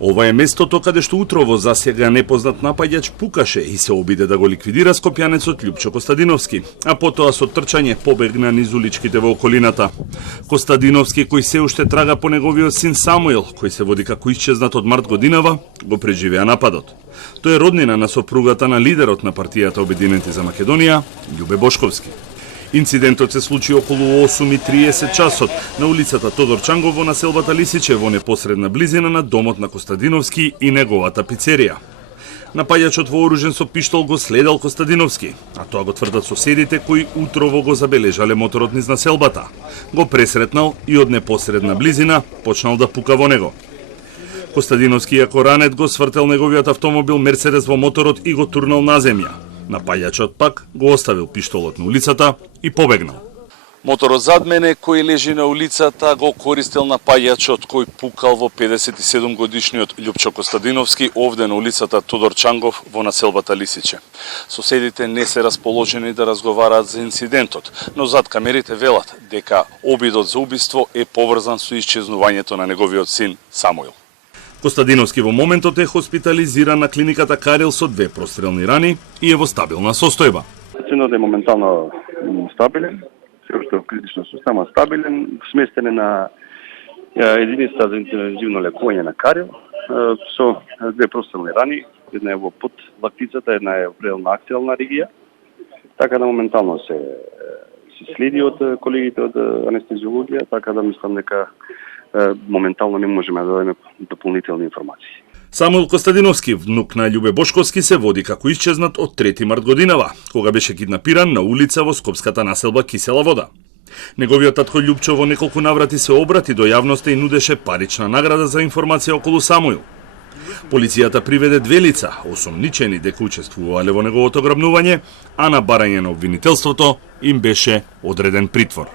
Ова е местото каде што утрово засега непознат напаѓач пукаше и се обиде да го ликвидира скопјанецот Љупчо Костадиновски, а потоа со трчање побегна низ уличките во околината. Костадиновски, кој се уште трага по неговиот син Самуил, кој се води како исчезнат од март годинава, го преживеа нападот. Тој е роднина на сопругата на лидерот на партијата Обединети за Македонија, Љубе Бошковски. Инцидентот се случи околу 8:30 часот на улицата Тодор Чангов во населбата Лисиче во непосредна близина на домот на Костадиновски и неговата пицерија. Напаѓачот вооружен со пиштол го следел Костадиновски, а тоа го тврдат соседите кои утрово го забележале моторот низ населбата. Го пресретнал и од непосредна близина почнал да пука во него. Костадиновски, ако ранет, го свртел неговиот автомобил Мерцедес во моторот и го турнал на земја. Напаѓачот пак го оставил пиштолот на улицата и побегнал. Моторот зад мене кој лежи на улицата го користел напаѓачот кој пукал во 57 годишниот Љупчо Костадиновски овде на улицата Тодор Чангов во населбата Лисиче. Соседите не се расположени да разговараат за инцидентот, но зад камерите велат дека обидот за убиство е поврзан со исчезнувањето на неговиот син Самуил. Костадиновски во моментот е хоспитализиран на клиниката Карил со 2 прострелни рани и е во стабилна состојба. Синот е моментално стабилен, се уште во критична состојба, стабилен, сместен е на единица за интензивно лекување на Карил со 2 прострелни рани, една е во под лактицата, една е во пределна акцијална регија. Така да моментално се следи од колегите од анестезиологија, така да мислам дека моментално не можеме да дадеме дополнителни информации. Самуил Костадиновски, внук на Љубе Бошковски, се води како исчезнат од 3 март годинава, кога беше киднапиран на улица во скопската населба Кисела вода. Неговиот татко Љупчо во неколку наврати се обрати до јавноста и нудеше парична награда за информација околу Самуил. Полицијата приведе 2 лица, осомничени дека учествувале во неговото грабнување, а на барање на обвинителството им беше одреден притвор.